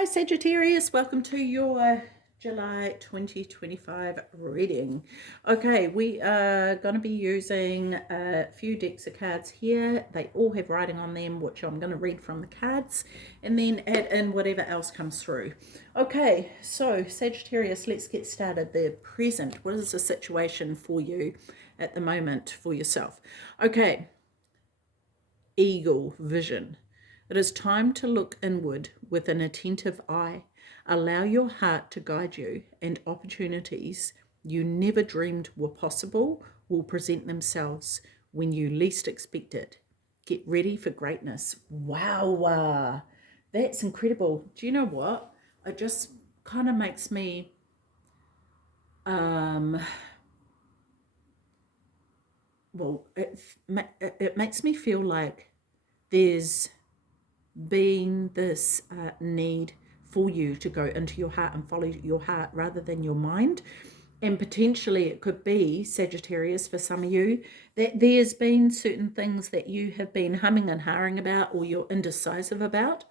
Hi Sagittarius, welcome to your July 2025 reading. Okay, we are going to be using a few decks of cards here. They all have writing on them, which I'm going to read from the cards and then add in whatever else comes through. Okay, so Sagittarius, let's get started. The present, what is the situation for you at the moment for yourself? Okay, eagle vision. It is time to look inward with an attentive eye. Allow your heart to guide you, and opportunities you never dreamed were possible will present themselves when you least expect it. Get ready for greatness. Wow, that's incredible. Do you know what? It just kind of makes me it makes me feel like there's been this need for you to go into your heart and follow your heart rather than your mind. And potentially it could be, Sagittarius, for some of you, that there's been certain things that you have been humming and hawing about or you're indecisive about.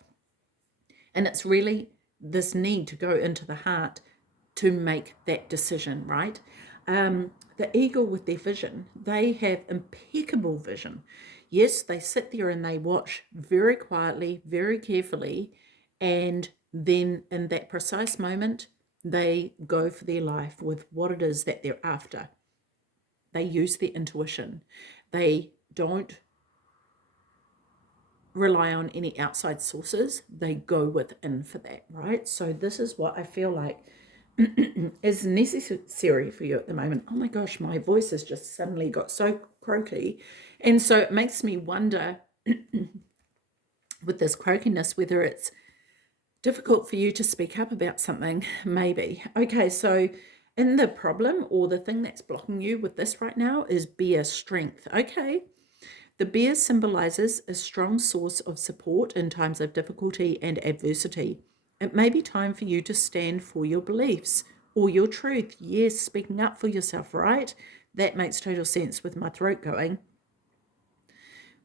And it's really this need to go into the heart to make that decision, right? The eagle with their vision, they have impeccable vision. Yes, they sit there and they watch very quietly, very carefully, and then in that precise moment, they go for their life with what it is that they're after. They use their intuition. They don't rely on any outside sources. They go within for that, right? So this is what I feel like is necessary for you at the moment. Oh my gosh, my voice has just suddenly got so croaky. And so it makes me wonder with this croakiness, whether it's difficult for you to speak up about something, maybe. Okay, so in the problem or the thing that's blocking you with this right now is bear strength. Okay. The bear symbolizes a strong source of support in times of difficulty and adversity. It may be time for you to stand for your beliefs or your truth. Yes, speaking up for yourself, right? That makes total sense with my throat going.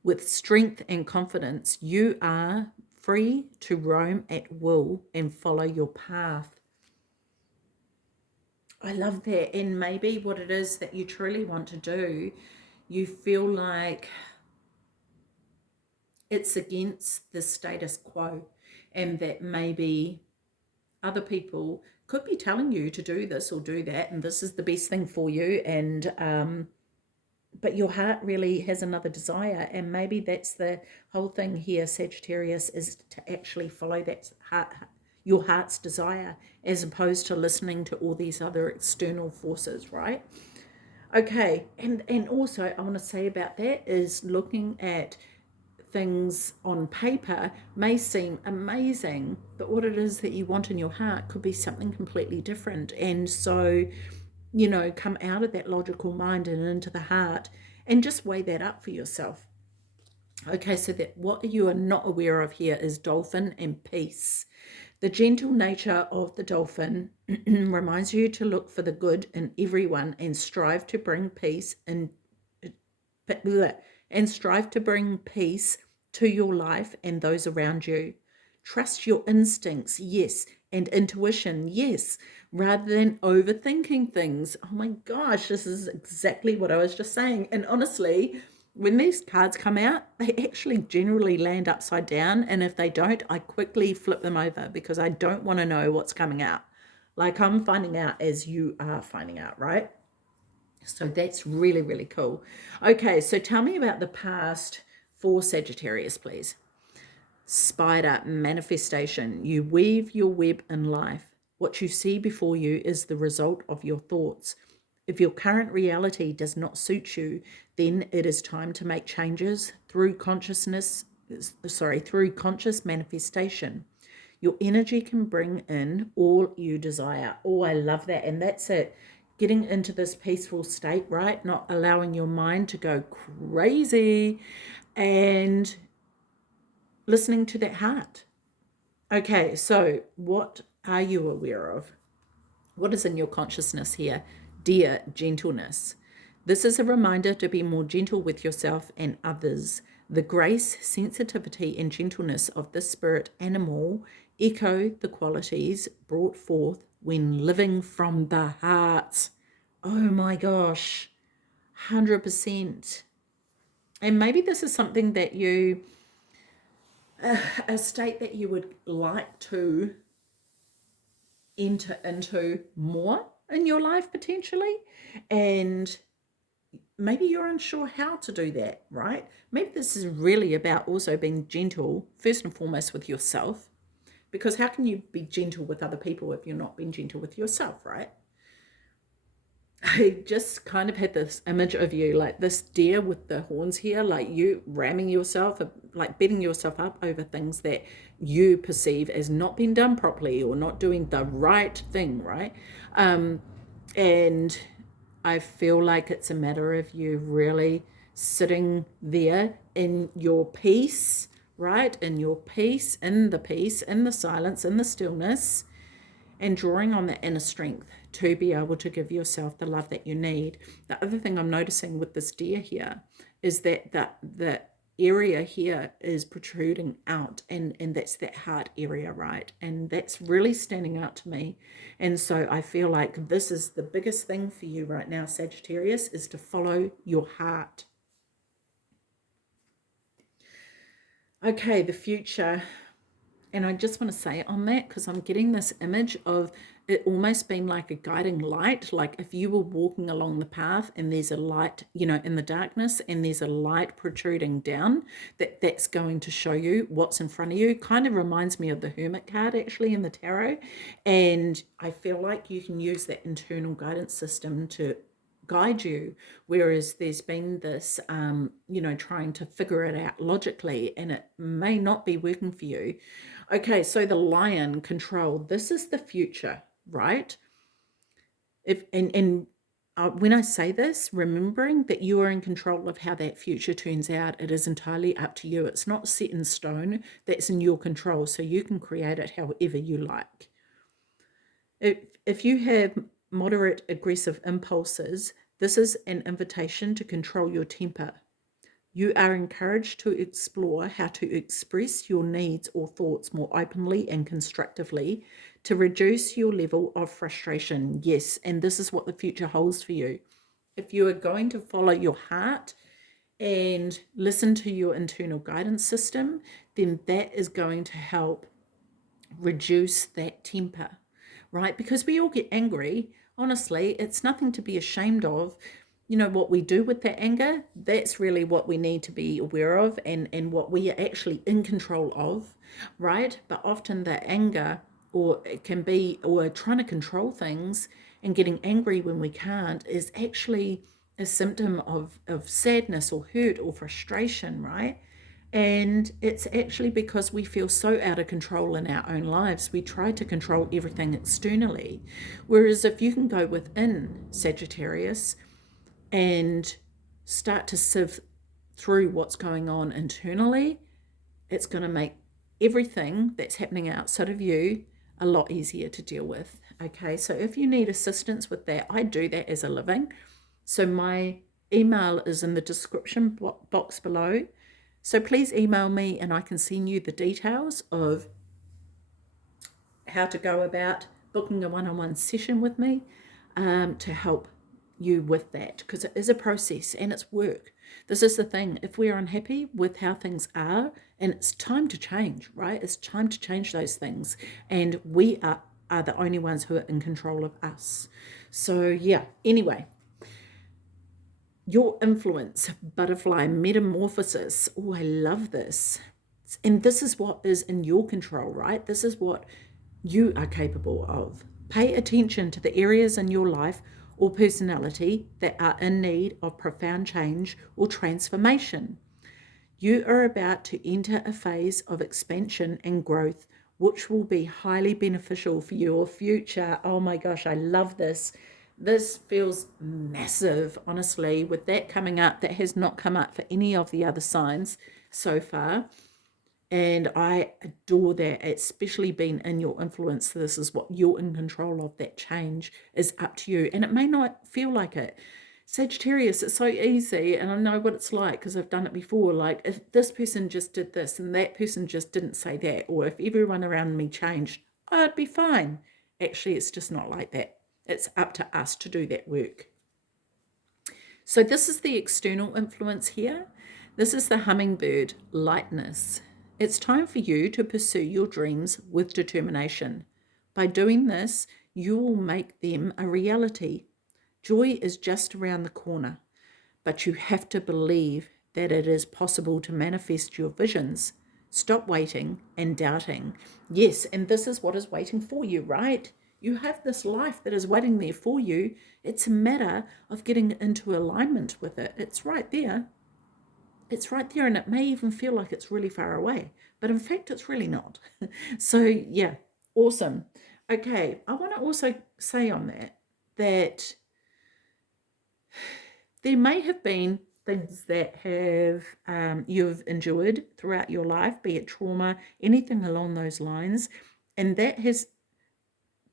With strength and confidence, you are free to roam at will and follow your path. I love that. And maybe what it is that you truly want to do, you feel like it's against the status quo, and that maybe other people could be telling you to do this or do that, and this is the best thing for you, and but your heart really has another desire, and maybe that's the whole thing here, Sagittarius, is to actually follow that heart, your heart's desire, as opposed to listening to all these other external forces, right? Okay, and also I want to say about that is looking at things on paper may seem amazing, but what it is that you want in your heart could be something completely different. And so, come out of that logical mind and into the heart and just weigh that up for yourself. Okay, so that what you are not aware of here is dolphin and peace. The gentle nature of the dolphin reminds you to look for the good in everyone and strive to bring peace to your life and those around you. Trust your instincts, yes, and intuition, yes, rather than overthinking things. Oh my gosh, this is exactly what I was just saying. And honestly, when these cards come out, they actually generally land upside down. And if they don't, I quickly flip them over because I don't want to know what's coming out. Like I'm finding out as you are finding out, right? So that's really, really cool. Okay, so tell me about the past for Sagittarius, please. Spider manifestation. You weave your web in life. What you see before you is the result of your thoughts. If your current reality does not suit you, then it is time to make changes through conscious manifestation. Your energy can bring in all you desire. Oh, I love that. And that's it. Getting into this peaceful state, right? Not allowing your mind to go crazy and listening to that heart. Okay, so what are you aware of? What is in your consciousness here? Dear gentleness. This is a reminder to be more gentle with yourself and others. The grace, sensitivity, and gentleness of this spirit animal echo the qualities brought forth when living from the heart. Oh my gosh, 100%. And maybe this is something that you, a state that you would like to enter into more in your life potentially. And maybe you're unsure how to do that, right? Maybe this is really about also being gentle, first and foremost, with yourself. Because how can you be gentle with other people if you're not being gentle with yourself, right? I just kind of had this image of you like this deer with the horns here, like you ramming yourself, like beating yourself up over things that you perceive as not being done properly or not doing the right thing, right? And I feel like it's a matter of you really sitting there in your peace, right? In your peace, in the silence, in the stillness, and drawing on that inner strength to be able to give yourself the love that you need. The other thing I'm noticing with this deer here is that the area here is protruding out, and that's that heart area, right? And that's really standing out to me. And so I feel like this is the biggest thing for you right now, Sagittarius, is to follow your heart. Okay, the future. And I just want to say on that, because I'm getting this image of it almost being like a guiding light, like if you were walking along the path and there's a light, in the darkness, and there's a light protruding down, that's going to show you what's in front of you. Kind of reminds me of the Hermit card actually in the tarot. And I feel like you can use that internal guidance system to guide you, whereas there's been this trying to figure it out logically, and it may not be working for you. Okay, so the lion control, this is the future, right? When I say this, remembering that you are in control of how that future turns out, it is entirely up to you. It's not set in stone. That's in your control, so you can create it however you like. If you have moderate aggressive impulses, this is an invitation to control your temper. You are encouraged to explore how to express your needs or thoughts more openly and constructively to reduce your level of frustration. Yes, and this is what the future holds for you. If you are going to follow your heart and listen to your internal guidance system, then that is going to help reduce that temper, right? Because we all get angry. Honestly, it's nothing to be ashamed of. What we do with that anger, that's really what we need to be aware of, and what we are actually in control of, right? But often the anger, or it can be, or trying to control things and getting angry when we can't, is actually a symptom of sadness or hurt or frustration, right? And it's actually because we feel so out of control in our own lives. We try to control everything externally. Whereas if you can go within, Sagittarius, and start to sieve through what's going on internally, it's going to make everything that's happening outside of you a lot easier to deal with. Okay, so if you need assistance with that, I do that as a living. So my email is in the description box below. So please email me and I can send you the details of how to go about booking a one-on-one session with me to help you with that, because it is a process and it's work. This is the thing. If we're unhappy with how things are, and it's time to change, right? It's time to change those things. And we are the only ones who are in control of us. So yeah, anyway, your influence, butterfly metamorphosis. Oh, I love this. And this is what is in your control, right? This is what you are capable of. Pay attention to the areas in your life or personality that are in need of profound change or transformation. You are about to enter a phase of expansion and growth, which will be highly beneficial for your future. Oh my gosh, I love this. This feels massive, honestly, with that coming up. That has not come up for any of the other signs so far. And I adore that, especially being in your influence. This is what you're in control of. That change is up to you. And it may not feel like it. Sagittarius, it's so easy, and I know what it's like because I've done it before. Like, if this person just did this and that person just didn't say that, or if everyone around me changed, I'd be fine. Actually, it's just not like that. It's up to us to do that work. So this is the external influence here. This is the hummingbird, lightness. It's time for you to pursue your dreams with determination. By doing this, you will make them a reality. Joy is just around the corner, but you have to believe that it is possible to manifest your visions. Stop waiting and doubting. Yes, and this is what is waiting for you, right? You have this life that is waiting there for you. It's a matter of getting into alignment with it. It's right there. It's right there, and it may even feel like it's really far away, but in fact, it's really not. So, yeah, awesome. Okay, I want to also say on that there may have been things that have you've endured throughout your life, be it trauma, anything along those lines, and that has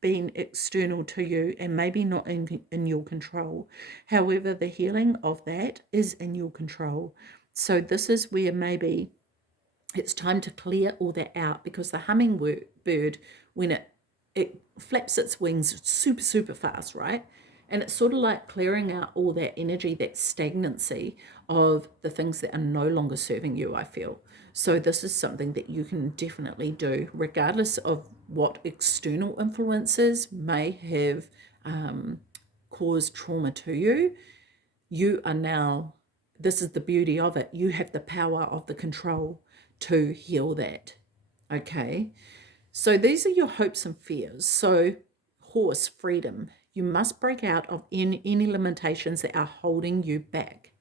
been external to you and maybe not in your control. However, the healing of that is in your control. So this is where maybe it's time to clear all that out, because the hummingbird, when it flaps its wings super, super fast, right? And it's sort of like clearing out all that energy, that stagnancy of the things that are no longer serving you, I feel. So this is something that you can definitely do, regardless of what external influences may have caused trauma to you. You are now, this is the beauty of it, you have the power of the control to heal that. Okay, so these are your hopes and fears. So horse, freedom. You must break out of any limitations that are holding you back,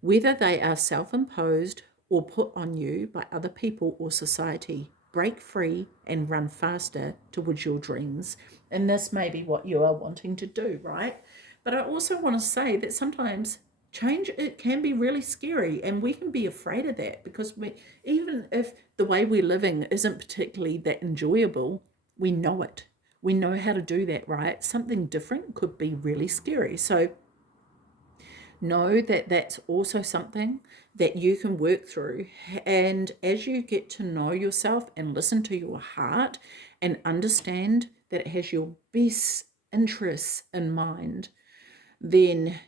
whether they are self-imposed or put on you by other people or society. Break free and run faster towards your dreams. And this may be what you are wanting to do, right? But I also want to say that sometimes change, it can be really scary, and we can be afraid of that, because even if the way we're living isn't particularly that enjoyable, we know it. We know how to do that, right? Something different could be really scary. So know that that's also something that you can work through. And as you get to know yourself and listen to your heart and understand that it has your best interests in mind, then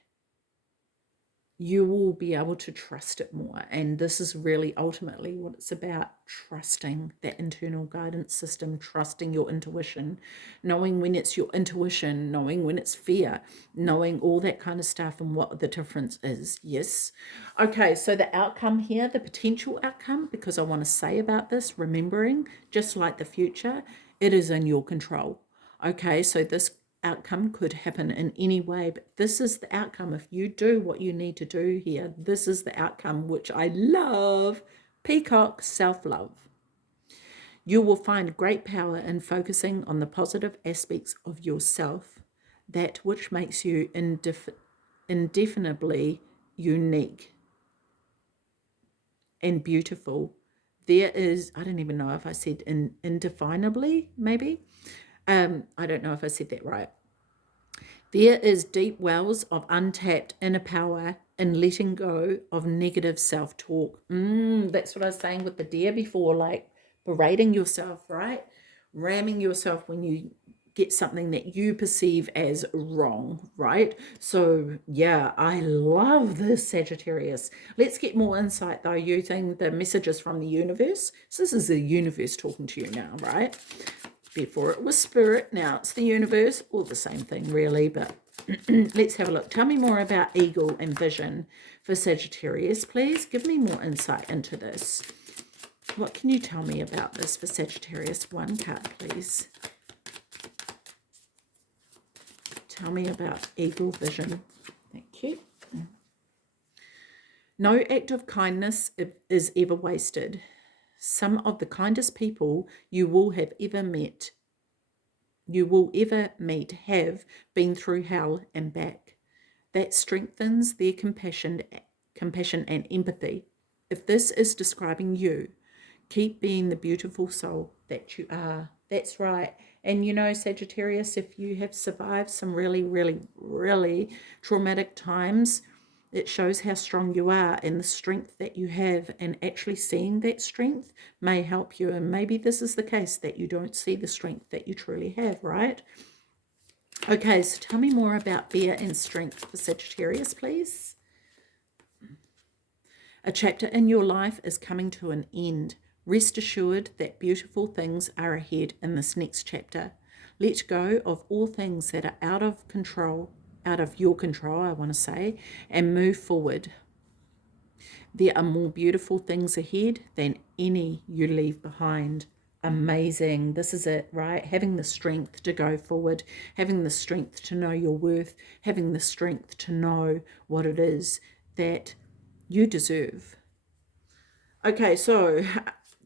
you will be able to trust it more. And this is really ultimately what it's about: trusting that internal guidance system, trusting your intuition, knowing when it's your intuition, knowing when it's fear, knowing all that kind of stuff and what the difference is. Yes. Okay, so the outcome here, the potential outcome, because I want to say about this, remembering, just like the future, it is in your control. Okay, so this outcome could happen in any way, but this is the outcome. If you do what you need to do here, this is the outcome, which I love. Peacock, self-love. You will find great power in focusing on the positive aspects of yourself, that which makes you indefinably unique and beautiful. There is, I don't even know if I said indefinably, maybe. I don't know if I said that right. There is deep wells of untapped inner power in letting go of negative self-talk. That's what I was saying with the deer before, like berating yourself, right? Ramming yourself when you get something that you perceive as wrong, right? So yeah, I love this, Sagittarius. Let's get more insight though, using the messages from the universe. So this is the universe talking to you now, right? Before it was spirit, now it's the universe, all the same thing really, but let's have a look. Tell me more about eagle and vision for Sagittarius, please. Give me more insight into this. What can you tell me about this for Sagittarius? One card, please. Tell me about eagle vision. Thank you. No act of kindness is ever wasted. Some of the kindest people you will ever meet have been through hell and back. That strengthens their compassion and empathy. If this is describing you, keep being the beautiful soul that you are. That's right. And you know, Sagittarius, if you have survived some really, really, really traumatic times, it shows how strong you are and the strength that you have. And actually seeing that strength may help you. And maybe this is the case that you don't see the strength that you truly have, right? Okay, so tell me more about fear and strength for Sagittarius, please. A chapter in your life is coming to an end. Rest assured that beautiful things are ahead in this next chapter. Let go of all things that are out of control, out of your control, I want to say, and move forward. There are more beautiful things ahead than any you leave behind. Amazing. This is it, right? Having the strength to go forward, having the strength to know your worth, having the strength to know what it is that you deserve. Okay, so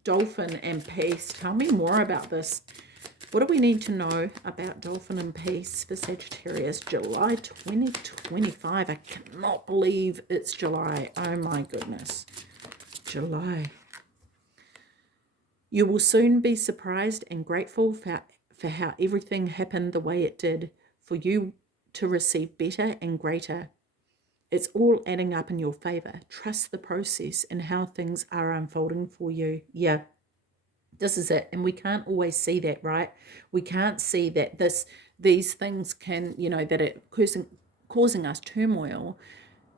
dolphin and peace. Tell me more about this. What do we need to know about dolphin and peace for Sagittarius? July 2025. I cannot believe it's July. Oh my goodness. July. You will soon be surprised and grateful for how everything happened the way it did, for you to receive better and greater. It's all adding up in your favor. Trust the process and how things are unfolding for you. Yeah, this is it. And we can't always see that, right? We can't see that these things can, you know, that it causing us turmoil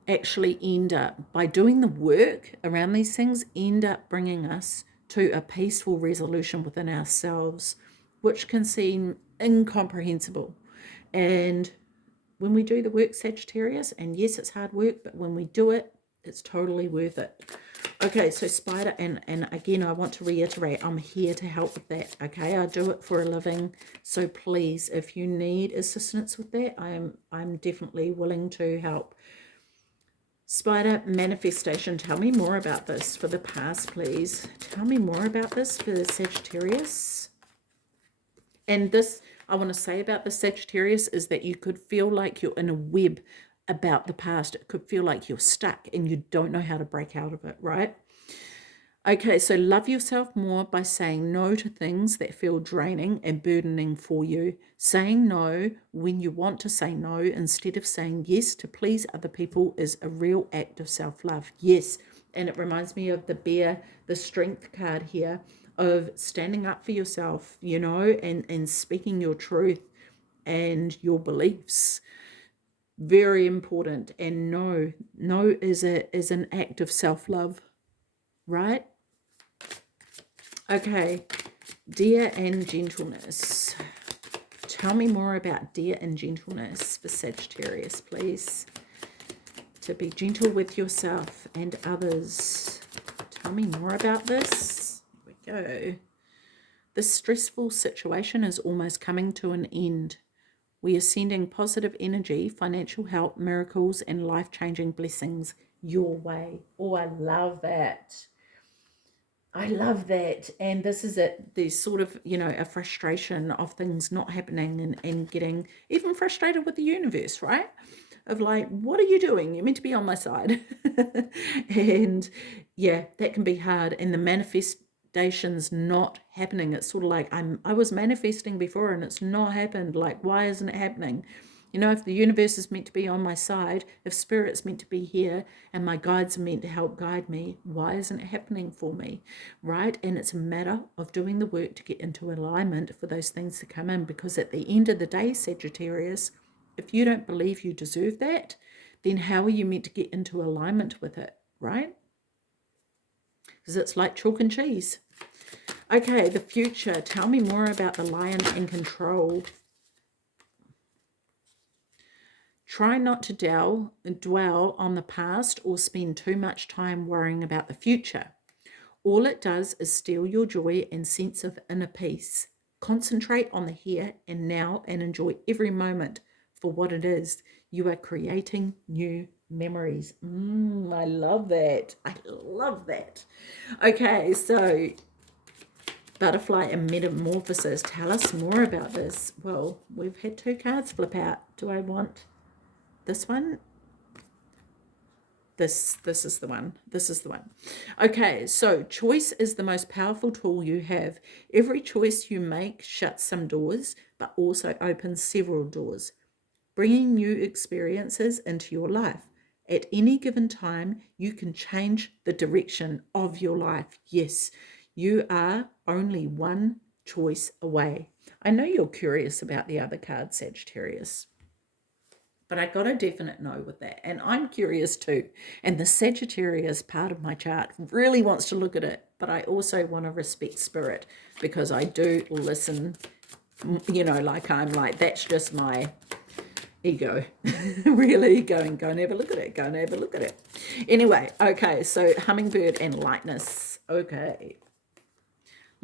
actually end up, by doing the work around these things, end up bringing us to a peaceful resolution within ourselves, which can seem incomprehensible. And when we do the work, Sagittarius, and yes, it's hard work, but when we do it, it's totally worth it. Okay, so spider, and again, I want to reiterate, I'm here to help with that, okay? I do it for a living, so please, if you need assistance with that, I'm definitely willing to help. Spider manifestation, tell me more about this for the past, please. Tell me more about this for Sagittarius. And this, I want to say about the Sagittarius, is that you could feel like you're in a web about the past. It could feel like you're stuck and you don't know how to break out of it, right? Okay, so love yourself more by saying no to things that feel draining and burdening for you. Saying no when you want to say no instead of saying yes to please other people is a real act of self-love. Yes, and it reminds me of the bear, the strength card here, of standing up for yourself, you know, and speaking your truth and your beliefs. Very important. And no is an act of self-love, right? Okay, dear and gentleness. Tell me more about dear and gentleness for Sagittarius, please. To be gentle with yourself and others. Tell me more about this. Here we go. This stressful situation is almost coming to an end. We are sending positive energy, financial help, miracles, and life-changing blessings your way. Oh, I love that. I love that. And this is it. There's sort of, you know, a frustration of things not happening and getting even frustrated with the universe, right? Of like, what are you doing? You're meant to be on my side. And yeah, that can be hard. And the manifestation's not happening. It's sort of like I was manifesting before and it's not happened. Like, why isn't it happening? You know, if the universe is meant to be on my side, if spirit's meant to be here and my guides are meant to help guide me, why isn't it happening for me, right? And it's a matter of doing the work to get into alignment for those things to come in, because at the end of the day, Sagittarius, if you don't believe you deserve that, then how are you meant to get into alignment with it, right? Because it's like chalk and cheese. Okay, the future. Tell me more about the lion and control. Try not to dwell on the past or spend too much time worrying about the future. All it does is steal your joy and sense of inner peace. Concentrate on the here and now and enjoy every moment for what it is. You are creating new memories. I love that. I love that. Okay, so butterfly and metamorphosis. Tell us more about this. Well, we've had two cards flip out. Do I want this one? This is the one. This is the one. Okay, so choice is the most powerful tool you have. Every choice you make shuts some doors, but also opens several doors, bringing new experiences into your life. At any given time, you can change the direction of your life. Yes, you are only one choice away. I know you're curious about the other card, Sagittarius, but I got a definite no with that. And I'm curious too. And the Sagittarius part of my chart really wants to look at it, but I also want to respect spirit, because I do listen, you know, like I'm like, that's just my ego. Really go and have a look at it. Go and have a look at it. Anyway, okay, so hummingbird and lightness. Okay.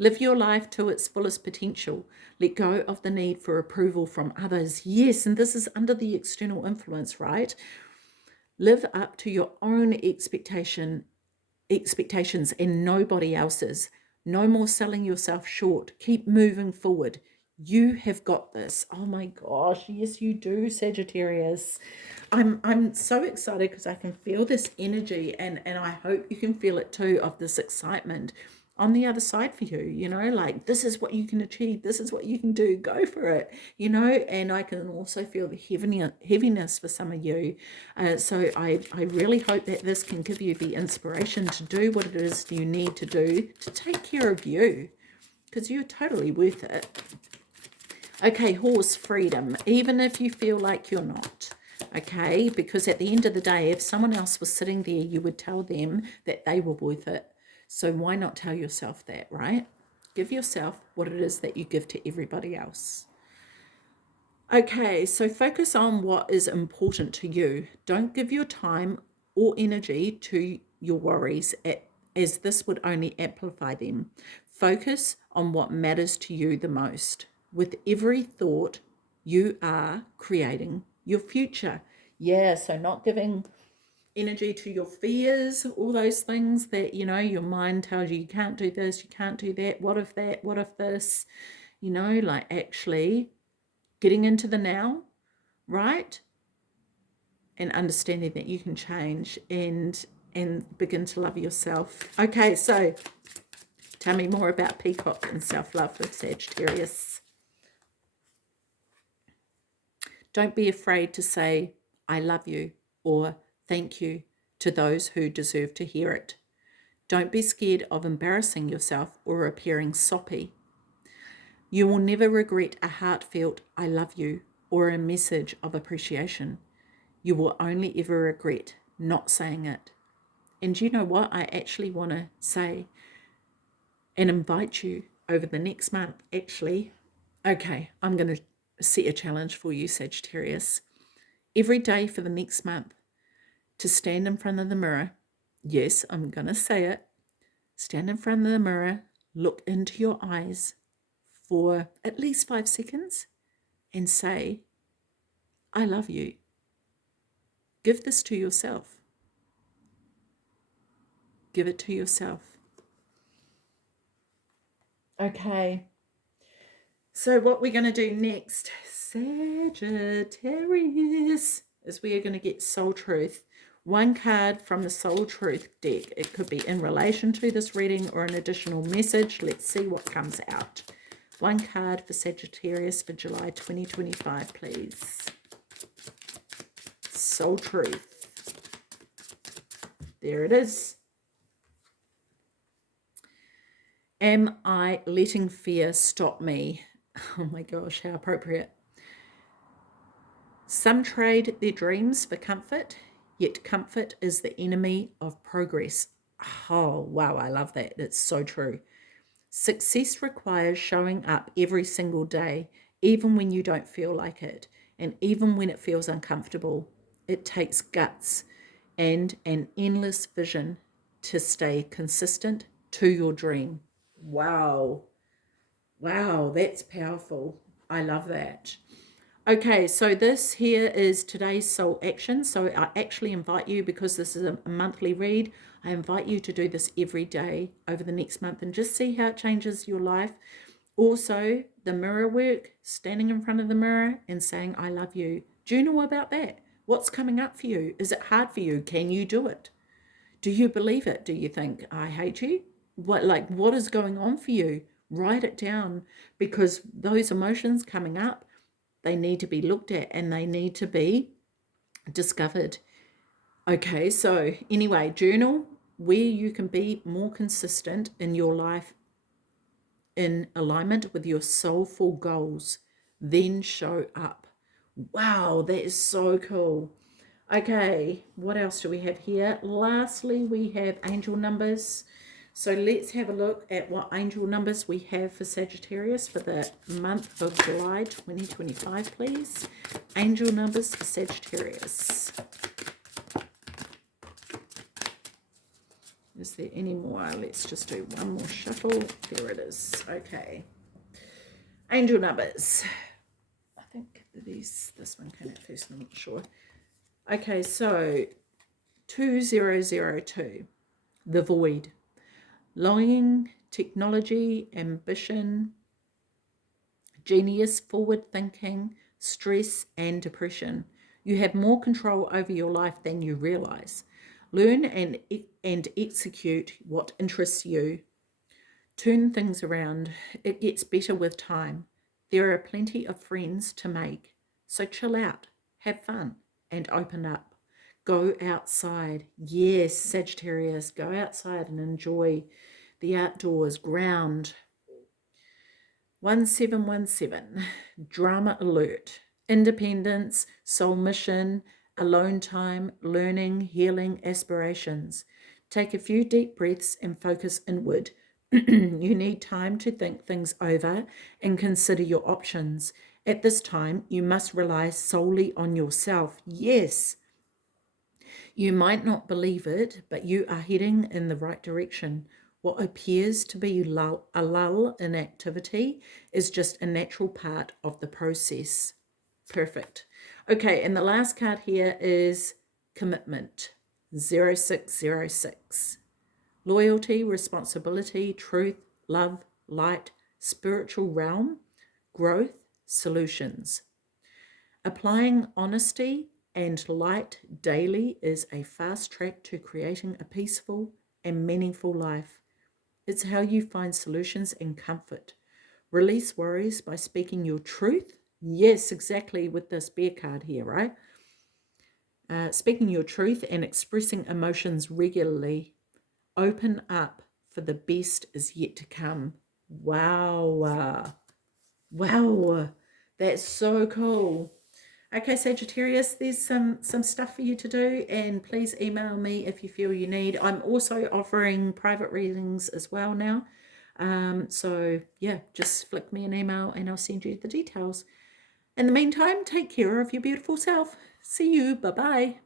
Live your life to its fullest potential. Let go of the need for approval from others. Yes, and this is under the external influence, right? Live up to your own expectations and nobody else's. No more selling yourself short. Keep moving forward. You have got this. Oh my gosh, yes you do, Sagittarius. I'm so excited because I can feel this energy, and I hope you can feel it too, of this excitement on the other side for you, you know, like this is what you can achieve, this is what you can do, go for it, you know. And I can also feel the heaviness for some of you. So I really hope that this can give you the inspiration to do what it is you need to do to take care of you, because you're totally worth it. Okay, horse, freedom, even if you feel like you're not. Okay, because at the end of the day, if someone else was sitting there, you would tell them that they were worth it. So why not tell yourself that, right? Give yourself what it is that you give to everybody else. Okay, so focus on what is important to you. Don't give your time or energy to your worries, as this would only amplify them. Focus on what matters to you the most. With every thought, you are creating your future. Yeah, so not giving energy to your fears, all those things that, you know, your mind tells you can't do this, you can't do that, what if that, what if this, you know, like actually getting into the now, right? And understanding that you can change and begin to love yourself. Okay, so tell me more about peacock and self-love with Sagittarius. Don't be afraid to say, I love you, or thank you to those who deserve to hear it. Don't be scared of embarrassing yourself or appearing soppy. You will never regret a heartfelt I love you or a message of appreciation. You will only ever regret not saying it. And you know what? I actually want to say and invite you over the next month, actually. Okay, I'm going to set a challenge for you, Sagittarius. Every day for the next month, to stand in front of the mirror. Yes, I'm going to say it. Stand in front of the mirror, look into your eyes for at least 5 seconds and say, I love you. Give this to yourself. Give it to yourself. Okay. So what we're going to do next, Sagittarius, is we are going to get Soul Truth. One card from the Soul Truth deck. It could be in relation to this reading or an additional message. Let's see what comes out. One card for Sagittarius for July 2025, please. Soul Truth. There it is. Am I letting fear stop me? Oh my gosh, how appropriate. Some trade their dreams for comfort, yet comfort is the enemy of progress. Oh, wow, I love that. It's so true. Success requires showing up every single day, even when you don't feel like it, and even when it feels uncomfortable. It takes guts and an endless vision to stay consistent to your dream. Wow. Wow, that's powerful. I love that. Okay, so this here is today's soul action. So I actually invite you, because this is a monthly read, I invite you to do this every day over the next month and just see how it changes your life. Also, the mirror work, standing in front of the mirror and saying, I love you. Journal about that. What's coming up for you? Is it hard for you? Can you do it? Do you believe it? Do you think, I hate you? What is going on for you? Write it down, because those emotions coming up, they need to be looked at and they need to be discovered. Okay, so anyway, journal where you can be more consistent in your life in alignment with your soulful goals, then show up. Wow, that is so cool. Okay, what else do we have here? Lastly, we have angel numbers. So let's have a look at what angel numbers we have for Sagittarius for the month of July 2025, please. Angel numbers for Sagittarius. Is there any more? Let's just do one more shuffle. There it is. Okay. Angel numbers. I think this one came out first, I'm not sure. Okay, so 2002, the void. Longing, technology, ambition, genius, forward thinking, stress, and depression. You have more control over your life than you realize. Learn and execute what interests you. Turn things around. It gets better with time. There are plenty of friends to make. So chill out, have fun, and open up. Go outside. Yes, Sagittarius, go outside and enjoy the outdoors. Ground. 1717, drama alert. Independence, soul mission, alone time, learning, healing, aspirations. Take a few deep breaths and focus inward. You need time to think things over and consider your options. At this time, you must rely solely on yourself. Yes, you might not believe it, but you are heading in the right direction. What appears to be a lull in activity is just a natural part of the process. Perfect. Okay, and the last card here is commitment, 0606. Loyalty, responsibility, truth, love, light, spiritual realm, growth, solutions. Applying honesty and light daily is a fast track to creating a peaceful and meaningful life. It's how you find solutions and comfort. Release worries by speaking your truth. Yes, exactly, with this bear card here, right? Speaking your truth and expressing emotions regularly. Open up, for the best is yet to come. Wow. Wow. That's so cool. Okay, Sagittarius, there's some stuff for you to do, and please email me if you feel you need. I'm also offering private readings as well now. So yeah, just flick me an email and I'll send you the details. In the meantime, take care of your beautiful self. See you. Bye-bye.